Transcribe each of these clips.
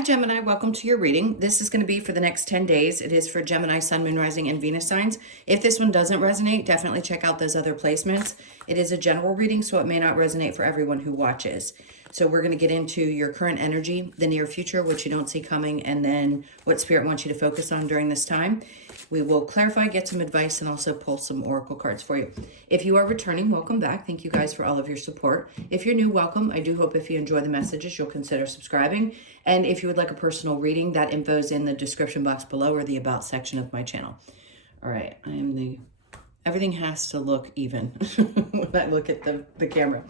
Hi, Gemini. Welcome to your reading. This is going to be for the next 10 days. It is for Gemini, Sun, Moon, Rising, and Venus signs. If this one doesn't resonate, definitely check out those other placements. It is a general reading, so it may not resonate for everyone who watches. So we're going to get into your current energy, the near future, which you don't see coming, and then what Spirit wants you to focus on during this time. We will clarify, get some advice, and also pull some oracle cards for you. If you are returning, welcome back. Thank you guys for all of your support. If you're new, welcome. I do hope if you enjoy the messages, you'll consider subscribing. And if you would like a personal reading, that info is in the description box below or the About section of my channel. All right, everything has to look even when I look at the camera.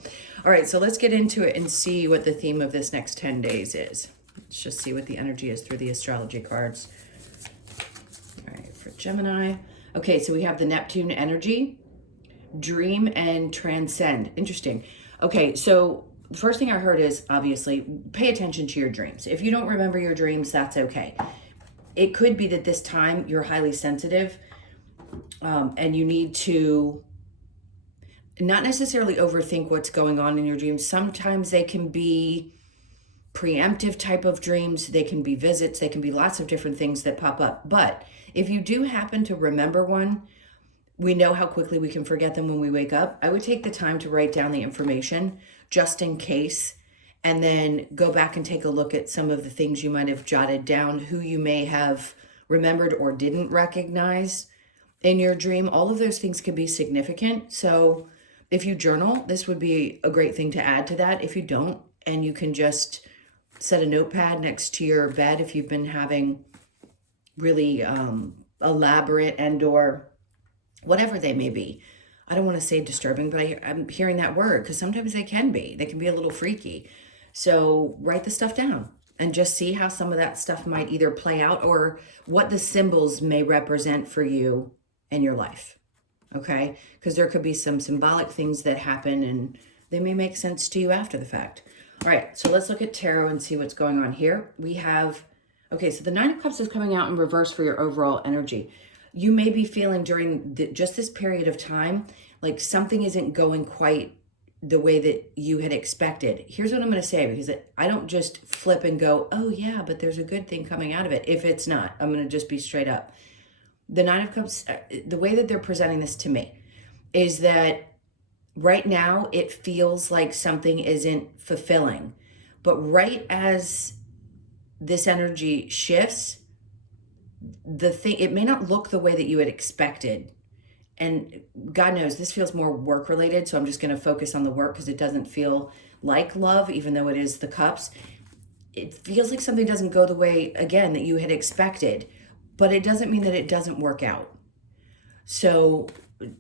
All right, so let's get into it and see what the theme of this next 10 days is. Let's just see what the energy is through the astrology cards. All right, for Gemini. Okay, so we have the Neptune energy, dream and transcend. Interesting. Okay, so the first thing I heard is, obviously, pay attention to your dreams. If you don't remember your dreams, that's okay. It could be that this time you're highly sensitive and you need to not necessarily overthink what's going on in your dreams. Sometimes they can be preemptive type of dreams. They can be visits. They can be lots of different things that pop up. But if you do happen to remember one, we know how quickly we can forget them when we wake up. I would take the time to write down the information just in case, and then go back and take a look at some of the things you might have jotted down, who you may have remembered or didn't recognize in your dream. All of those things can be significant. So if you journal, this would be a great thing to add to that. If you don't, and you can just set a notepad next to your bed if you've been having really elaborate and or whatever they may be. I don't want to say disturbing, but I'm hearing that word because sometimes they can be. They can be a little freaky. So write the stuff down and just see how some of that stuff might either play out or what the symbols may represent for you in your life. Okay? Because there could be some symbolic things that happen and they may make sense to you after the fact. All right, so let's look at tarot and see what's going on here. We have, okay, so the Nine of Cups is coming out in reverse for your overall energy. You may be feeling during just this period of time like something isn't going quite the way that you had expected. Here's what I'm going to say, because I don't just flip and go, oh yeah, but there's a good thing coming out of it. If it's not, I'm going to just be straight up. The Nine of Cups, the way that they're presenting this to me is that right now it feels like something isn't fulfilling. But right as this energy shifts, it may not look the way that you had expected. And God knows this feels more work related. So I'm just going to focus on the work because it doesn't feel like love, even though it is the cups. It feels like something doesn't go the way, again, that you had expected, but it doesn't mean that it doesn't work out. So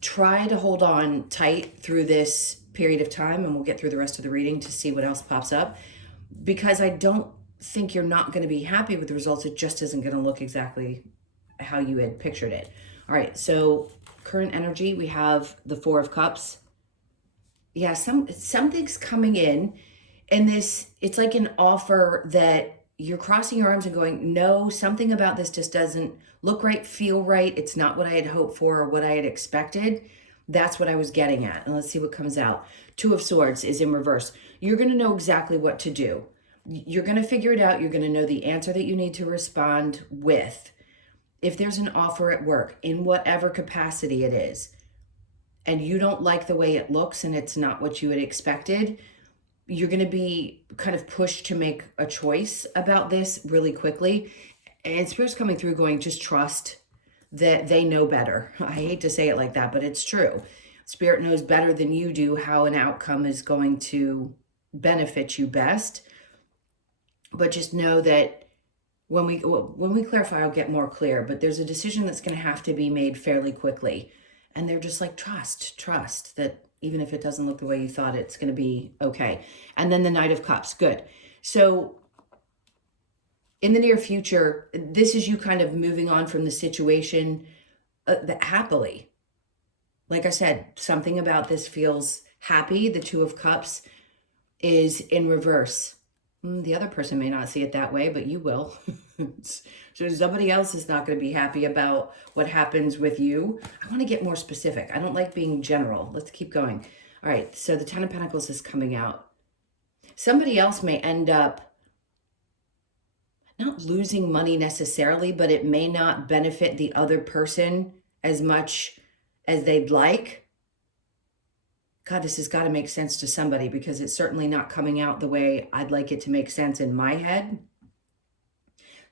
try to hold on tight through this period of time, and we'll get through the rest of the reading to see what else pops up, because I don't think you're not going to be happy with the results. It just isn't going to look exactly how you had pictured it. All right, so current energy, we have the Four of Cups. Yeah, something's coming in, and it's like an offer that you're crossing your arms and going, no, something about this just doesn't look right, feel right. It's not what I had hoped for or what I had expected. That's what I was getting at. And let's see what comes out. Two of Swords is in reverse. You're going to know exactly what to do. You're going to figure it out. You're going to know the answer that you need to respond with. If there's an offer at work, in whatever capacity it is, and you don't like the way it looks and it's not what you had expected, you're going to be kind of pushed to make a choice about this really quickly. And Spirit's coming through going, just trust that they know better. I hate to say it like that, but it's true. Spirit knows better than you do how an outcome is going to benefit you best. But just know that when we clarify, I'll get more clear, but there's a decision that's going to have to be made fairly quickly. And they're just like, trust that even if it doesn't look the way you thought, it's going to be okay. And then the Knight of Cups. Good. So in the near future, this is you kind of moving on from the situation happily. Like I said, something about this feels happy. The Two of Cups is in reverse. The other person may not see it that way, but you will. So somebody else is not going to be happy about what happens with you. I want to get more specific. I don't like being general. Let's keep going. All right, so the Ten of Pentacles is coming out. Somebody else may end up not losing money necessarily, but it may not benefit the other person as much as they'd like. God, this has got to make sense to somebody, because it's certainly not coming out the way I'd like it to make sense in my head.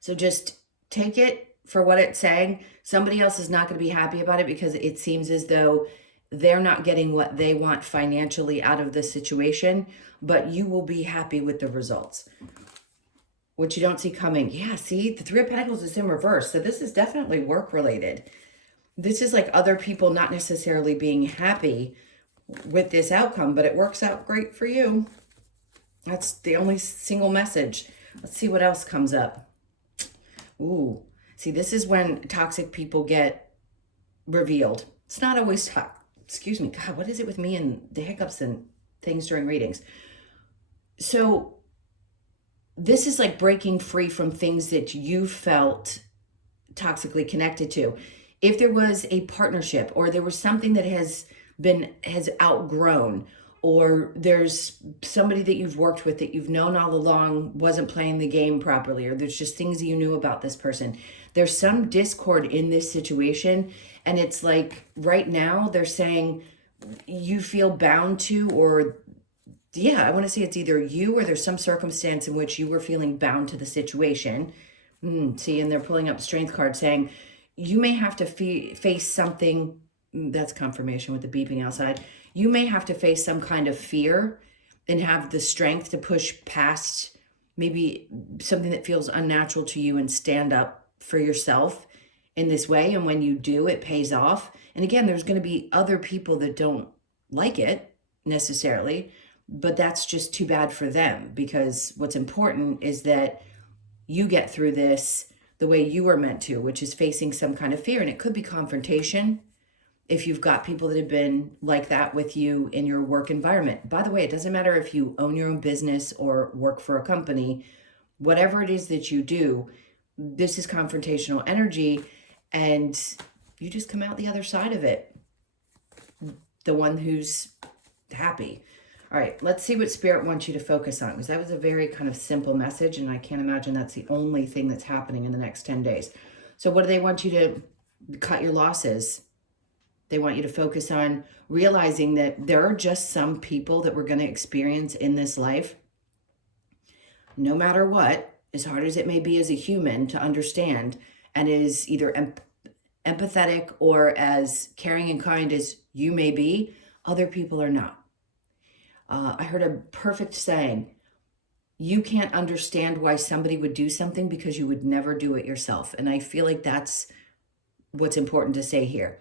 So just take it for what it's saying. Somebody else is not going to be happy about it, because it seems as though they're not getting what they want financially out of this situation, but you will be happy with the results, which you don't see coming. Yeah, see, the Three of Pentacles is in reverse. So this is definitely work related. This is like other people not necessarily being happy with this outcome, but it works out great for you. That's the only single message. Let's see what else comes up. Ooh, see, this is when toxic people get revealed. It's not always, excuse me, God, what is it with me and the hiccups and things during readings? So this is like breaking free from things that you felt toxically connected to. If there was a partnership, or there was something that has outgrown, or there's somebody that you've worked with that you've known all along wasn't playing the game properly, or there's just things that you knew about this person. There's some discord in this situation, and it's like right now they're saying you feel bound to, or yeah, I want to say it's either you or there's some circumstance in which you were feeling bound to the situation. See, and they're pulling up Strength card saying you may have to face something. That's confirmation with the beeping outside. You may have to face some kind of fear and have the strength to push past maybe something that feels unnatural to you and stand up for yourself in this way. And when you do, it pays off. And again, there's going to be other people that don't like it necessarily, but that's just too bad for them, because what's important is that you get through this the way you were meant to, which is facing some kind of fear. And it could be confrontation if you've got people that have been like that with you in your work environment. By the way, it doesn't matter if you own your own business or work for a company, whatever it is that you do, this is confrontational energy, and you just come out the other side of it, the one who's happy. All right, let's see what Spirit wants you to focus on, because that was a very kind of simple message, and I can't imagine that's the only thing that's happening in the next 10 days. So what do they want you to cut your losses? They want you to focus on realizing that there are just some people that we're going to experience in this life, no matter what, as hard as it may be as a human to understand, and is either empathetic or as caring and kind as you may be, other people are not. I heard a perfect saying: you can't understand why somebody would do something because you would never do it yourself. And I feel like that's what's important to say here.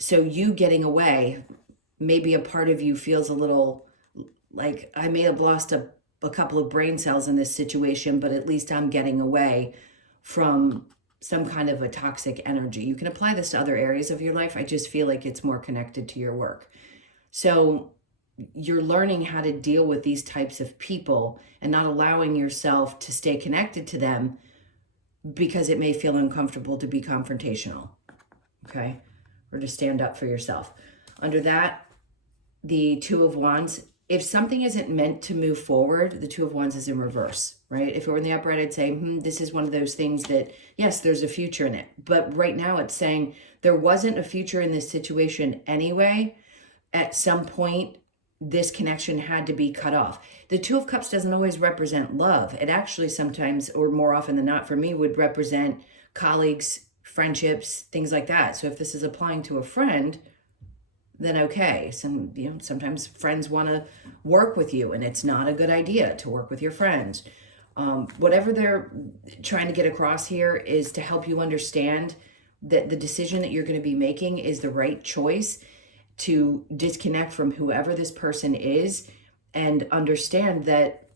So you getting away, maybe a part of you feels a little like, I may have lost a couple of brain cells in this situation, but at least I'm getting away from some kind of a toxic energy. You can apply this to other areas of your life. I just feel like it's more connected to your work. So you're learning how to deal with these types of people and not allowing yourself to stay connected to them because it may feel uncomfortable to be confrontational. Okay? Or to stand up for yourself. Under that, the Two of Wands, if something isn't meant to move forward, the Two of Wands is in reverse, right? If it were in the upright, I'd say, this is one of those things that, yes, there's a future in it. But right now it's saying there wasn't a future in this situation anyway. At some point, this connection had to be cut off. The Two of Cups doesn't always represent love. It actually sometimes, or more often than not for me, would represent colleagues, friendships, things like that. So if this is applying to a friend, then okay. Sometimes friends want to work with you, and it's not a good idea to work with your friends. Whatever they're trying to get across here is to help you understand that the decision that you're going to be making is the right choice, to disconnect from whoever this person is and understand that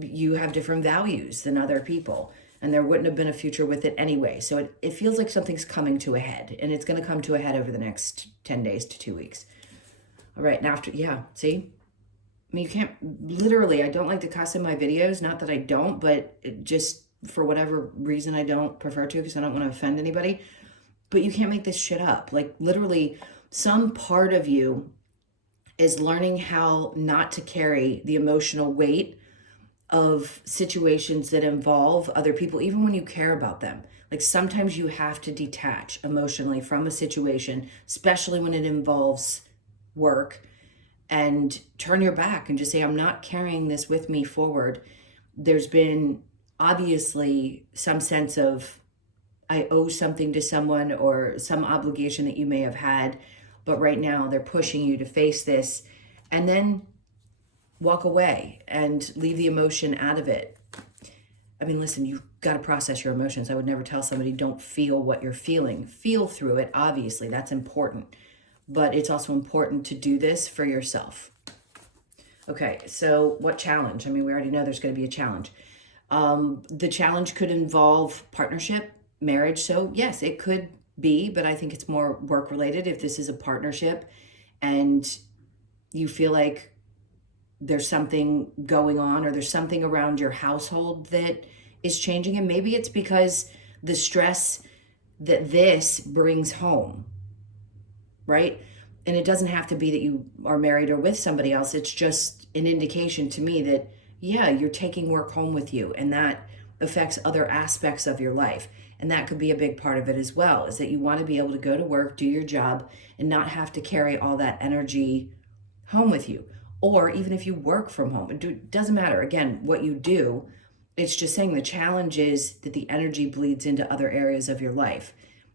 you have different values than other people. And there wouldn't have been a future with it anyway. So it feels like something's coming to a head, and it's going to come to a head over the next 10 days to 2 weeks. All right, now see? I mean, you can't, literally, I don't like to cuss in my videos. Not that I don't, but just for whatever reason, I don't prefer to, because I don't want to offend anybody. But you can't make this shit up. Like, literally, some part of you is learning how not to carry the emotional weight of situations that involve other people, even when you care about them. Like sometimes you have to detach emotionally from a situation, especially when it involves work, and turn your back and just say, I'm not carrying this with me forward. There's been obviously some sense of I owe something to someone or some obligation that you may have had, but right now they're pushing you to face this, and then walk away and leave the emotion out of it. I mean, listen, you've got to process your emotions. I would never tell somebody don't feel what you're feeling. Feel through it, obviously, that's important. But it's also important to do this for yourself. Okay, so what challenge? I mean, we already know there's going to be a challenge. The challenge could involve partnership, marriage. So yes, it could be, but I think it's more work related. If this is a partnership and you feel like there's something going on or there's something around your household that is changing, and maybe it's because the stress that this brings home, right? And it doesn't have to be that you are married or with somebody else. It's just an indication to me that, yeah, you're taking work home with you, and that affects other aspects of your life. And that could be a big part of it as well, is that you want to be able to go to work, do your job, and not have to carry all that energy home with you. Or even if you work from home, it doesn't matter, again, what you do. It's just saying the challenge is that the energy bleeds into other areas of your life.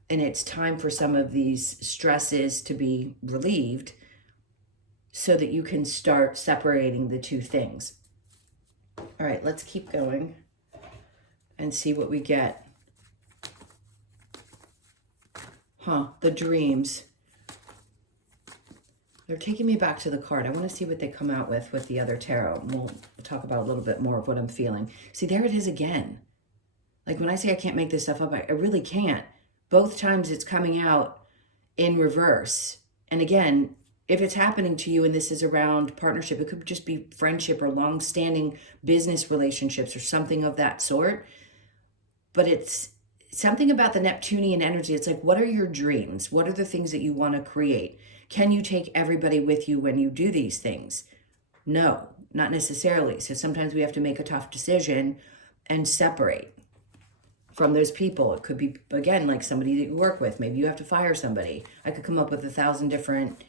And it's time for some of these stresses to be relieved so that you can start separating the two things. All right, let's keep going and see what we get. The dreams. They're taking me back to the card. I want to see what they come out with the other tarot. We'll talk about a little bit more of what I'm feeling. See, there it is again. Like when I say I can't make this stuff up, I really can't. Both times it's coming out in reverse. And again, if it's happening to you and this is around partnership, it could just be friendship or long-standing business relationships or something of that sort. But it's something about the Neptunian energy. It's like, what are your dreams? What are the things that you want to create? Can you take everybody with you when you do these things? No, not necessarily. So sometimes we have to make a tough decision and separate from those people. It could be, again, like somebody that you work with. Maybe you have to fire somebody. I could come up with 1,000 different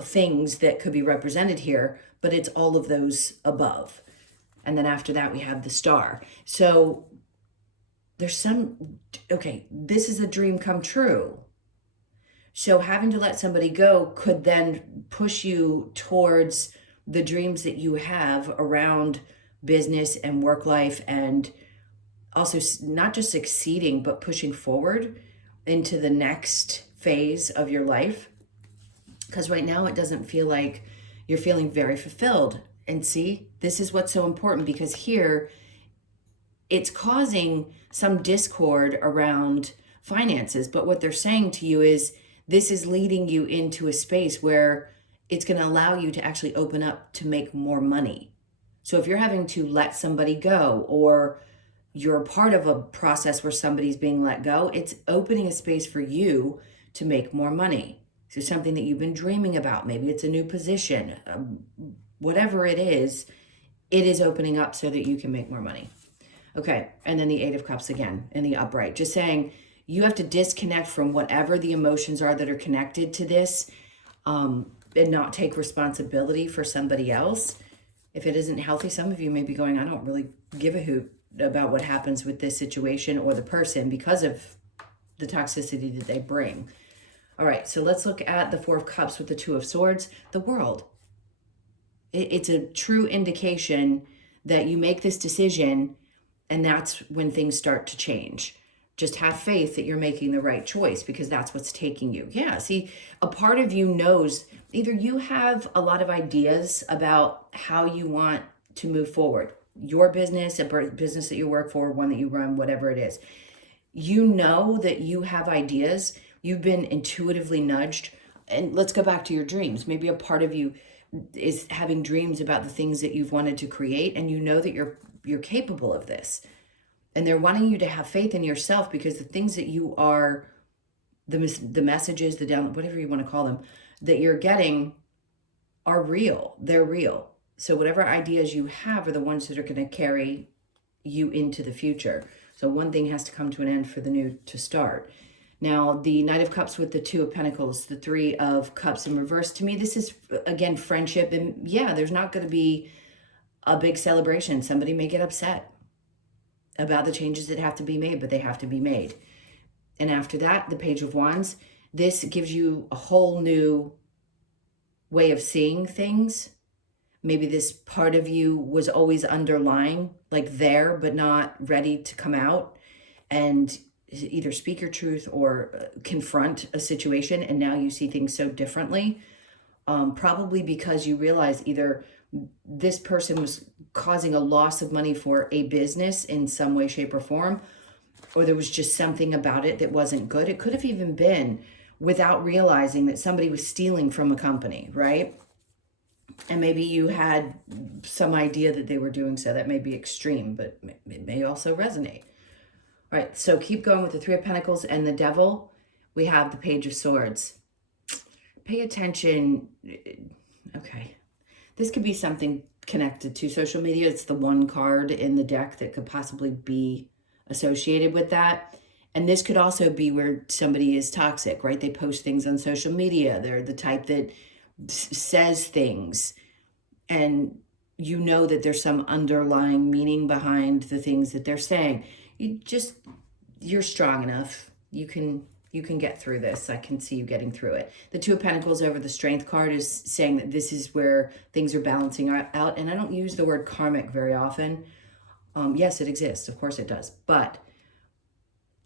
things that could be represented here, but it's all of those above. And then after that, we have the star. So there's some, okay, this is a dream come true. So having to let somebody go could then push you towards the dreams that you have around business and work life, and also not just succeeding, but pushing forward into the next phase of your life. Because right now it doesn't feel like you're feeling very fulfilled. And see, this is what's so important, because here it's causing some discord around finances. But what they're saying to you is this is leading you into a space where it's going to allow you to actually open up to make more money. So if you're having to let somebody go, or you're part of a process where somebody's being let go, it's opening a space for you to make more money. So something that you've been dreaming about, maybe it's a new position, whatever it is opening up so that you can make more money. Okay, and then the Eight of Cups again in the upright, just saying you have to disconnect from whatever the emotions are that are connected to this, and not take responsibility for somebody else. If it isn't healthy, some of you may be going, I don't really give a hoot about what happens with this situation or the person because of the toxicity that they bring. All right, so let's look at the Four of Cups with the Two of Swords, the world. It's a true indication that you make this decision, and that's when things start to change. Just have faith that you're making the right choice, because that's what's taking you. Yeah, see, a part of you knows, either you have a lot of ideas about how you want to move forward. Your business, a business that you work for, one that you run, whatever it is. You know that you have ideas. You've been intuitively nudged. And let's go back to your dreams. Maybe a part of you is having dreams about the things that you've wanted to create, and you know that you're capable of this. And they're wanting you to have faith in yourself, because the things that you are, the messages, whatever you want to call them, that you're getting are real. They're real. So whatever ideas you have are the ones that are going to carry you into the future. So one thing has to come to an end for the new to start. Now, the Knight of Cups with the Two of Pentacles, the Three of Cups in reverse, to me, this is, again, friendship. And yeah, there's not going to be a big celebration. Somebody may get upset about the changes that have to be made, but they have to be made. And after that, the Page of Wands, this gives you a whole new way of seeing things. Maybe this part of you was always underlying, like there, but not ready to come out and either speak your truth or confront a situation. And now you see things so differently, probably because you realize either this person was causing a loss of money for a business in some way, shape, or form, or there was just something about it that wasn't good. It could have even been without realizing that somebody was stealing from a company, right? And maybe you had some idea that they were doing so. That may be extreme, but it may also resonate. All right, so keep going with the Three of Pentacles and the Devil. We have the Page of Swords. Pay attention. Okay. This could be something connected to social media. It's the one card in the deck that could possibly be associated with that. And this could also be where somebody is toxic, right? They post things on social media. They're the type that says things, and you know that there's some underlying meaning behind the things that they're saying. You're strong enough. You can get through this. I can see you getting through it. The Two of Pentacles over the Strength card is saying that this is where things are balancing out. And I don't use the word karmic very often. Yes, it exists. Of course it does. But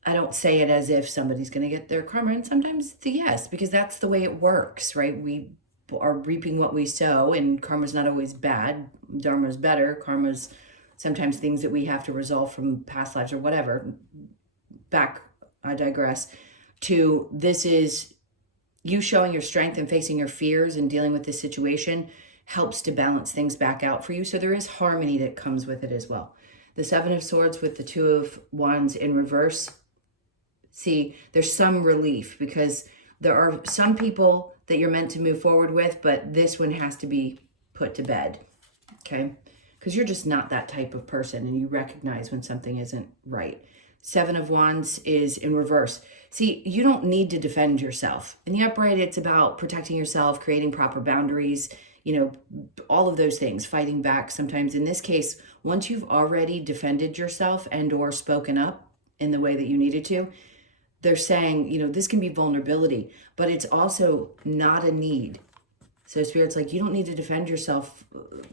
I don't say it as if somebody's going to get their karma. And sometimes it's a yes, because that's the way it works, right? We are reaping what we sow, and karma's not always bad. Dharma's better. Karma's sometimes things that we have to resolve from past lives or whatever. Back, I digress, to this is you showing your strength and facing your fears and dealing with this situation helps to balance things back out for you. So there is harmony that comes with it as well. The Seven of Swords with the Two of Wands in reverse. See, there's some relief because there are some people that you're meant to move forward with, but this one has to be put to bed, okay? Because you're just not that type of person, and you recognize when something isn't right. Seven of Wands is in reverse. See, you don't need to defend yourself. In the upright, it's about protecting yourself, creating proper boundaries, all of those things, fighting back sometimes. In this case, once you've already defended yourself and or spoken up in the way that you needed to, they're saying, this can be vulnerability, but it's also not a need. So Spirit's like, you don't need to defend yourself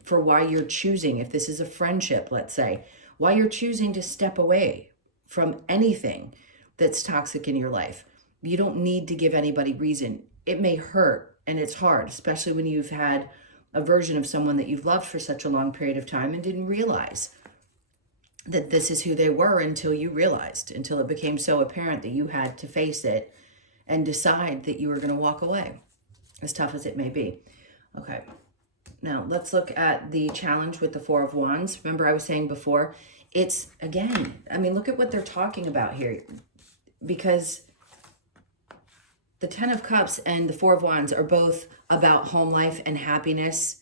for why you're choosing, if this is a friendship, let's say, why you're choosing to step away from anything that's toxic in your life. You don't need to give anybody reason. It may hurt, and it's hard, especially when you've had a version of someone that you've loved for such a long period of time and didn't realize that this is who they were until it became so apparent that you had to face it and decide that you were going to walk away, as tough as it may be. Okay, now let's look at the challenge with the Four of Wands. Remember I was saying before, it's, again, look at what they're talking about here, because the Ten of Cups and the Four of Wands are both about home life and happiness.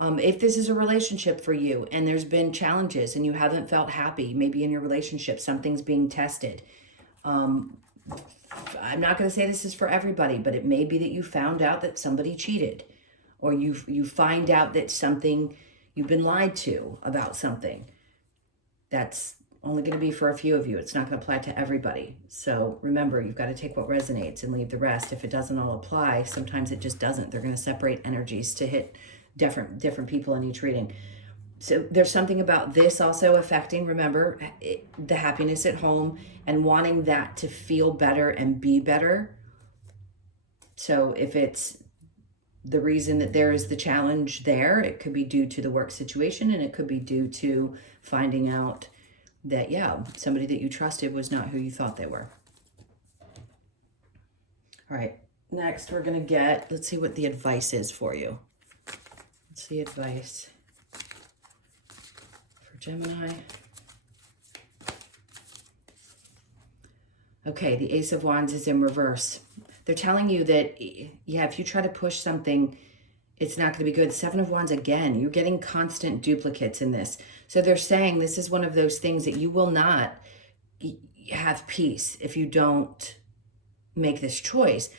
If this is a relationship for you and there's been challenges and you haven't felt happy, maybe in your relationship, something's being tested. I'm not going to say this is for everybody, but it may be that you found out that somebody cheated, or you find out that you've been lied to about something. That's only going to be for a few of you. It's not going to apply to everybody. So remember, you've got to take what resonates and leave the rest. If it doesn't all apply, sometimes it just doesn't. They're going to separate energies to hit different people in each reading. So there's something about this also affecting, remember, the happiness at home and wanting that to feel better and be better. So if it's the reason that there is the challenge there, it could be due to the work situation, and it could be due to finding out that, somebody that you trusted was not who you thought they were. All right, next we're going to let's see what the advice is for you. What's the advice for Gemini? Okay, the Ace of Wands is in reverse. They're telling you that, if you try to push something it's not going to be good. Seven of Wands, again, you're getting constant duplicates in this. So they're saying this is one of those things that you will not have peace if you don't make this choice.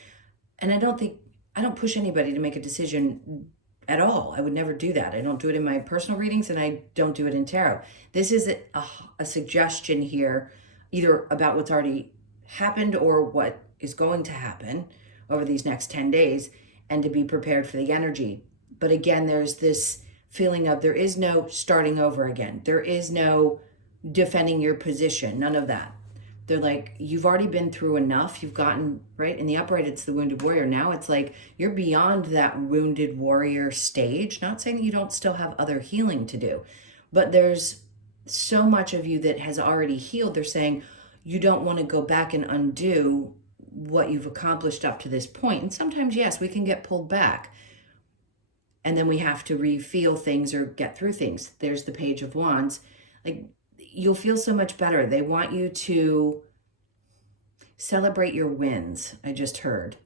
And I don't push anybody to make a decision at all. I would never do that. I don't do it in my personal readings, and I don't do it in tarot. This is a suggestion here, either about what's already happened or what is going to happen over these next 10 days, and to be prepared for the energy. But again, there's this feeling of there is no starting over again. There is no defending your position, none of that. They're like, you've already been through enough. You've gotten, right? In the upright, it's the wounded warrior. Now it's like you're beyond that wounded warrior stage. Not saying that you don't still have other healing to do, but there's so much of you that has already healed. They're saying you don't want to go back and undo what you've accomplished up to this point. And sometimes, yes, we can get pulled back. And then we have to re-feel things or get through things. There's the Page of Wands. Like, you'll feel so much better. They want you to celebrate your wins, I just heard.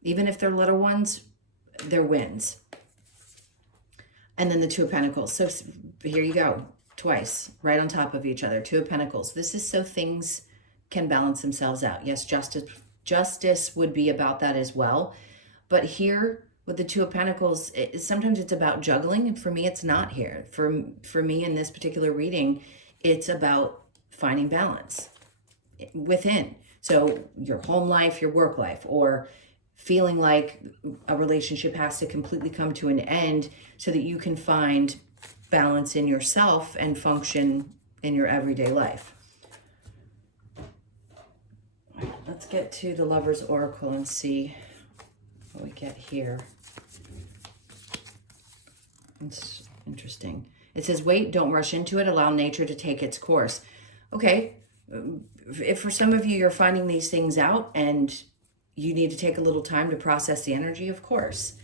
Even if they're little ones, they're wins. And then the Two of Pentacles. So here you go, twice, right on top of each other. Two of Pentacles. This is so things can balance themselves out. Yes, justice would be about that as well. But here with the Two of Pentacles, sometimes it's about juggling. And for me, it's not here. For me in this particular reading, it's about finding balance within. So your home life, your work life, or feeling like a relationship has to completely come to an end so that you can find balance in yourself and function in your everyday life. Let's get to the Lover's Oracle and see what we get here. It's interesting. It says, wait, don't rush into it. Allow nature to take its course. Okay. If for some of you, you're finding these things out and you need to take a little time to process the energy, of course,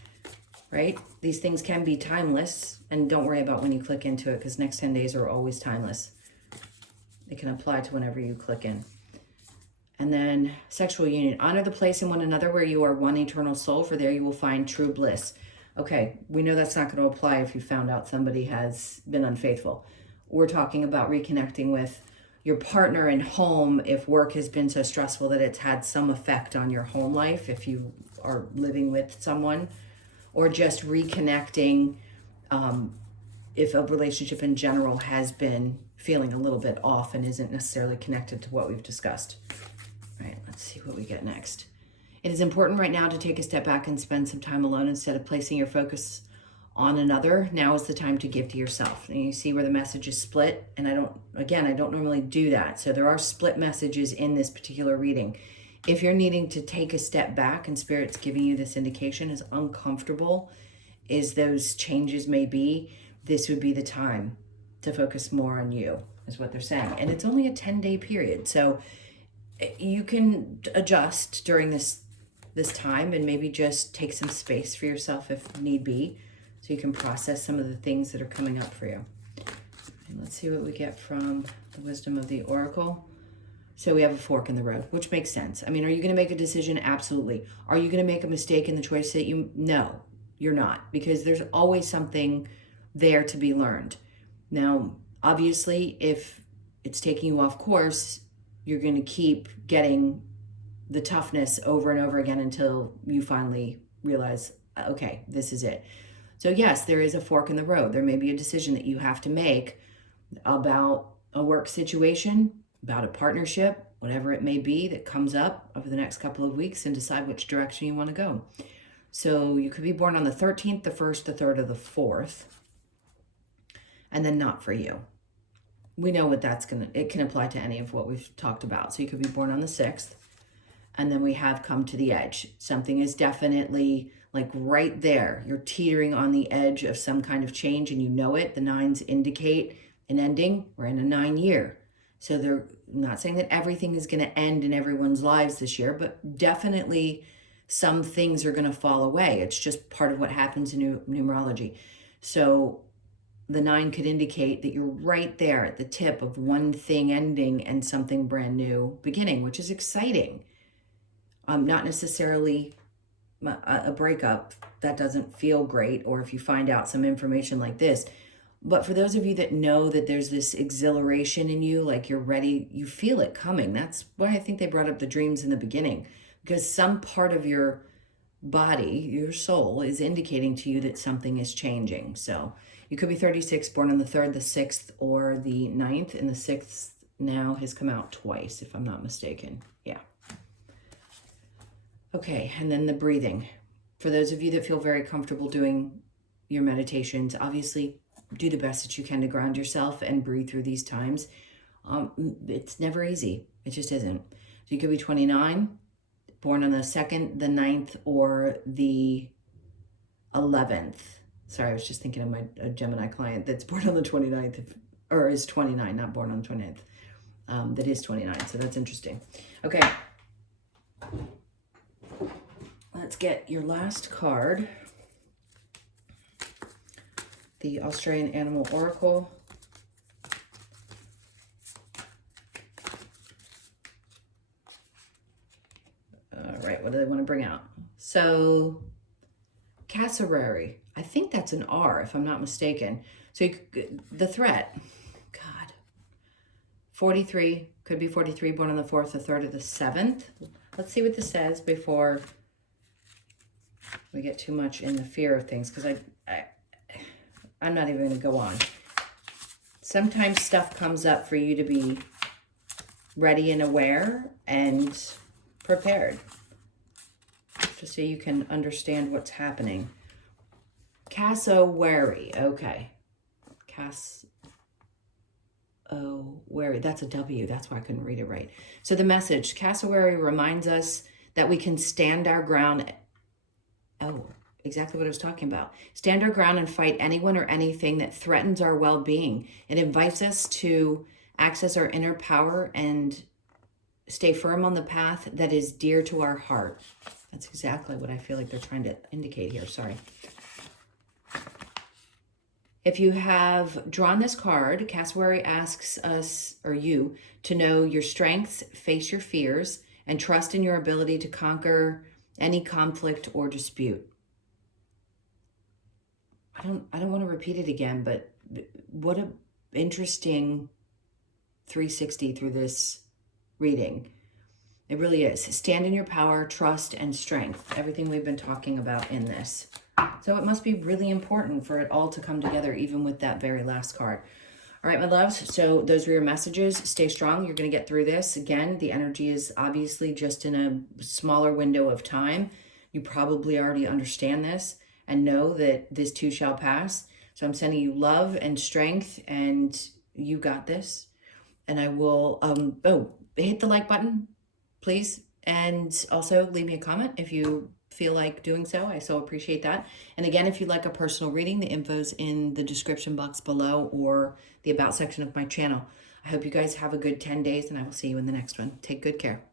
right? These things can be timeless, and don't worry about when you click into it, because next 10 days are always timeless. It can apply to whenever you click in. And then sexual union. Honor the place in one another where you are one eternal soul, for there you will find true bliss. Okay, we know that's not going to apply if you found out somebody has been unfaithful. We're talking about reconnecting with your partner and home if work has been so stressful that it's had some effect on your home life, if you are living with someone, or just reconnecting if a relationship in general has been feeling a little bit off and isn't necessarily connected to what we've discussed. All right, let's see what we get next. It is important right now to take a step back and spend some time alone instead of placing your focus on another. Now is the time to give to yourself. And you see where the message is split. And I don't normally do that. So there are split messages in this particular reading. If you're needing to take a step back and Spirit's giving you this indication, as uncomfortable as those changes may be, this would be the time to focus more on you, is what they're saying. And it's only a 10-day period. So you can adjust during this time and maybe just take some space for yourself if need be, so you can process some of the things that are coming up for you. And let's see what we get from the wisdom of the Oracle. So we have a fork in the road, which makes sense. I mean, are you going to make a decision? Absolutely. Are you going to make a mistake in the choice that no, you're not, because there's always something there to be learned. Now, obviously, if it's taking you off course, you're going to keep getting the toughness over and over again until you finally realize, okay, this is it. So yes, there is a fork in the road. There may be a decision that you have to make about a work situation, about a partnership, whatever it may be that comes up over the next couple of weeks, and decide which direction you want to go. So you could be born on the 13th, the 1st, the 3rd, or the 4th, and then not for you. We know what it can apply to any of what we've talked about. So you could be born on the 6th, and then we have come to the edge. Something is definitely like right there. You're teetering on the edge of some kind of change, and you know it. The 9s indicate an ending. We're in a 9-year. So they're not saying that everything is going to end in everyone's lives this year, but definitely some things are going to fall away. It's just part of what happens in numerology. So the 9 could indicate that you're right there at the tip of one thing ending and something brand new beginning, which is exciting. Not necessarily a breakup, that doesn't feel great, or if you find out some information like this. But for those of you that know that there's this exhilaration in you, like you're ready, you feel it coming. That's why I think they brought up the dreams in the beginning, because some part of your body, your soul, is indicating to you that something is changing. So you could be 36, born on the 3rd, the 6th, or the 9th, and the 6th now has come out twice, if I'm not mistaken. Yeah. Okay, and then the breathing. For those of you that feel very comfortable doing your meditations, obviously do the best that you can to ground yourself and breathe through these times. It's never easy. It just isn't. So you could be 29, born on the 2nd, the 9th, or the 11th. Sorry, I was just thinking of my Gemini client that's born on the 29th, or is 29, not born on the 29th. That is 29, so that's interesting. Okay. Let's get your last card. The Australian Animal Oracle. All right, what do they want to bring out? So, Cassowary. I think that's an R, if I'm not mistaken. So, the threat. God. 43. Could be 43, born on the 4th, the 3rd, or the 7th. Let's see what this says before we get too much in the fear of things, because I'm not even going to go on. Sometimes stuff comes up for you to be ready and aware and prepared, just so you can understand what's happening. Cassowary. Okay. Cassowary. That's a W. That's why I couldn't read it right. So the message, Cassowary reminds us that we can stand our ground. Oh, exactly what I was talking about. Stand our ground and fight anyone or anything that threatens our well-being. It invites us to access our inner power and stay firm on the path that is dear to our heart. That's exactly what I feel like they're trying to indicate here. Sorry. If you have drawn this card, Cassowary asks us, or you, to know your strengths, face your fears, and trust in your ability to conquer any conflict or dispute. I don't want to repeat it again, but what a interesting 360 through this reading. It really is. Stand in your power, trust, and strength. Everything we've been talking about in this. So it must be really important for it all to come together, even with that very last card. All right, my loves. So those are your messages. Stay strong. You're going to get through this. Again, the energy is obviously just in a smaller window of time. You probably already understand this and know that this too shall pass. So I'm sending you love and strength, and you got this. And I will, hit the like button, please. And also leave me a comment if you feel like doing so. I so appreciate that. And again, if you'd like a personal reading, the info's in the description box below or the about section of my channel. I hope you guys have a good 10 days, and I will see you in the next one. Take good care.